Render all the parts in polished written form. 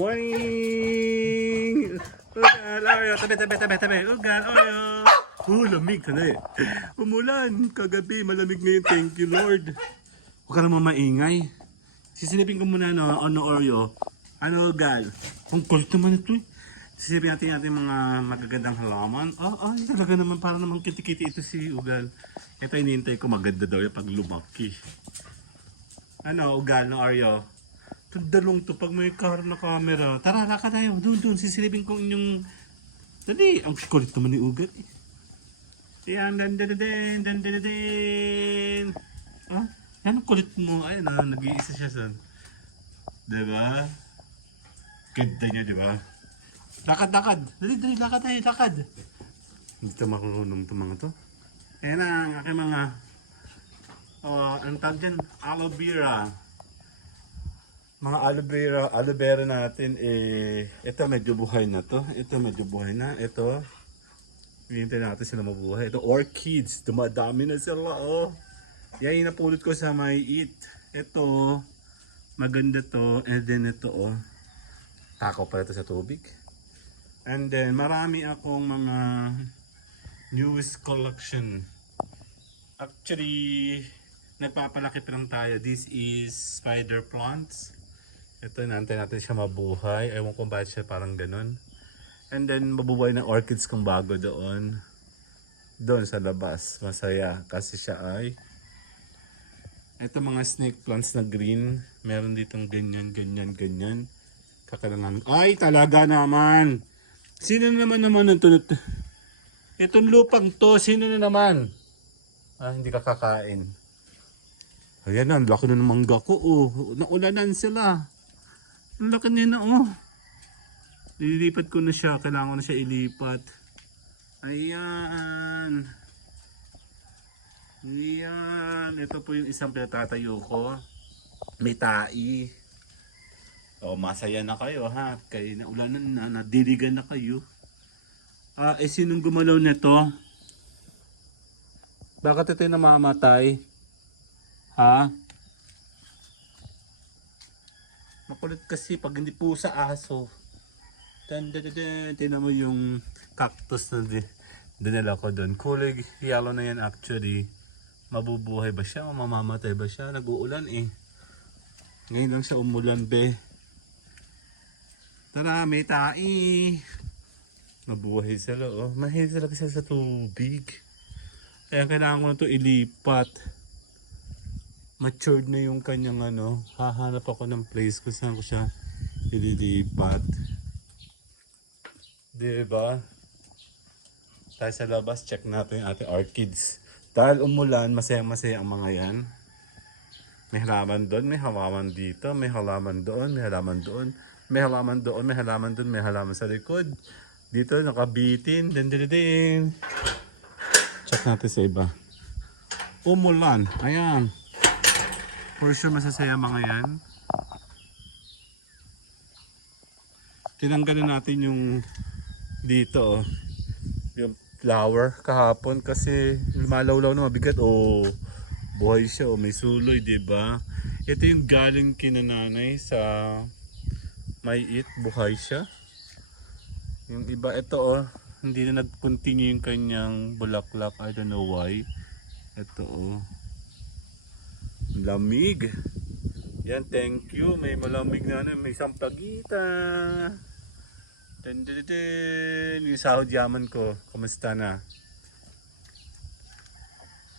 Morning! Ugal, Oreo, tabi. Ugal, Oreo. Lamig ka na eh. Umulan, kagabi, malamig ngayon. Thank you, Lord. Huwag ka naman maingay. Sisilipin ko muna ano Oreo. Ano Ugal? Ang kulit naman ito eh. Sisilipin natin mga magagandang halaman. Ay, talaga naman, para naman kiti-kiti ito si Ugal. Ito hinihintay ko, maganda daw yung pag lumaki. Ano Ugal, no Oreo? Tandalong to pag may car na camera. Tara, lakad tayo. Doon. Sisilipin ko inyong... Dali. Ang kulit naman ni Ugat. Yan, dan. Oh, yan ang kulit mo. Ayun na, nag-iisa siya son. Diba? Ganda niya, diba? Lakad. Dali, lakad. Hindi ito makarunong ito mga to. Ayan na, ang aking mga... anong tawag dyan? Aloe vera. Mga aloe vera natin ito medyo buhay na to. Ito, hintay natin sila mabuhay. Ito, orchids. Dumadami na sila, oh. Yan yung napulot ko sa may eat. Ito, maganda to. And then ito, oh. Takaw pala ito sa tubig. And then, marami akong mga newest collection. Actually, nagpapalaki pa lang tayo. This is spider plants. Ito, naantay natin siya mabuhay. Ewan ko bakit siya parang ganun. And then, mabubuhay ng orchids kung bago doon. Doon sa labas. Masaya. Kasi siya ay... Ito mga snake plants na green. Meron ditong ganyan. Kakalangan. Ay, talaga naman! Sino naman ito? Itong lupang to, sino na naman? Hindi ka kakain. Ayan na, ang laki na ng mangga ko. Oh, naulanan sila. Ang laki nila, oh. Nililipat ko na siya. Kailangan ko na siya ilipat. Ayan. Ito po yung isang pinatatayo ko. May tai. Masaya na kayo, ha? Kaya naulanan na, nadiligan na kayo. Sinong gumalaw nito? Bakit ito yung namamatay? Ha? Makulit kasi pag hindi po sa aso. Tingnan mo yung cactus na dinala ko doon. Kulay yellow na yan actually. Mabubuhay ba siya o mamamatay ba siya? Nag-uulan eh. Ngayon lang siya umulan be. Tara, may tai. Mabuhay sila oh. Mahilig sila kasi sa tubig. Kaya kailangan ko na ito ilipat. Matured na yung kanyang hahanap ako ng place kung saan ko siya ililipat. Diba? Tayo sa labas, check natin yung ating orchids. Dahil umulan, masaya-masaya ang mga yan. May halaman doon, may halaman dito, may halaman doon, may halaman doon, may halaman doon, may halaman doon, may halaman sa likod. Dito nakabitin, din. Check natin sa iba. Umulan, ayan. For sure masasaya mga yan. Tinanggalin natin yung dito yung flower kahapon kasi lumalawlaw na mabigat. Buhay siya, may suloy, diba? Ito yung galing kinananay sa may it, buhay siya. Yung iba ito hindi na nag-continue yung kanyang bulaklak, I don't know why. Ito lamig. Yan, thank you. May malamig na may sampagita. Yung sahod yaman ko, kumusta na?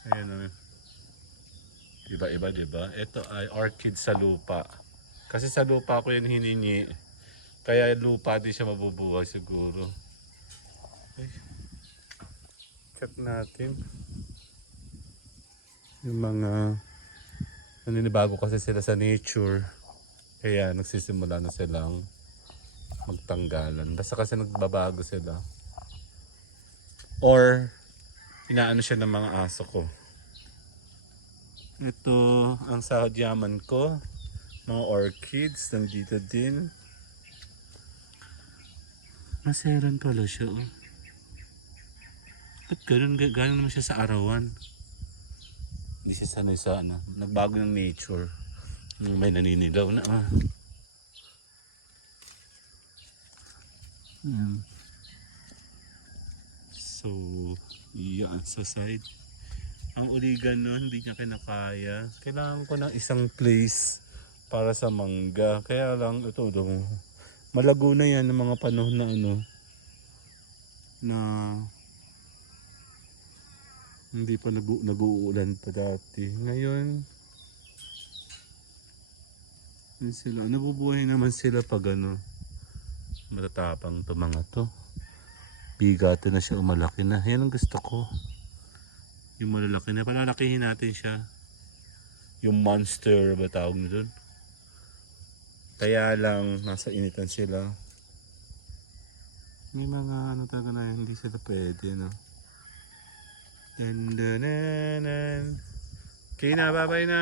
Ayan iba-iba, diba? Ito ay orchid sa lupa. Kasi sa lupa ko yan hiningi. Kaya lupa din siya mabubuhay siguro. Ay. Check natin. Yung mga naninibago kasi sila sa nature. Kaya nagsisimula na silang magtanggalan. Basta kasi nagbabago sila. Or inaano siya ng mga aso ko. Ito ang sahod yaman ko. Mga orchids nandito din. Maseran pala siya oh. Ba't ganun naman siya sa arawan? Hindi siya sanay sa nagbago ng nature. May naninilaw na Ayan. So, yan sa side. Ang uligan no, hindi niya kinakaya. Kailangan ko ng isang place para sa mangga. Kaya lang, ito daw. Malago na yan ng mga panahon na ano. Na hindi pa nag-uulan pa dati. Ngayon, yun sila. Nabubuhay naman sila pag ano. Matatapang to mga to. Bigato na siya, umalaki na. Yan ang gusto ko. Yung malalaki na, palalakihin natin siya. Yung monster ba tawag nyo dun? Kaya lang, nasa initan sila. May mga ano talaga na hindi sila pwede, no? Dan, dan, dan, dan. Okay na, bye-bye na.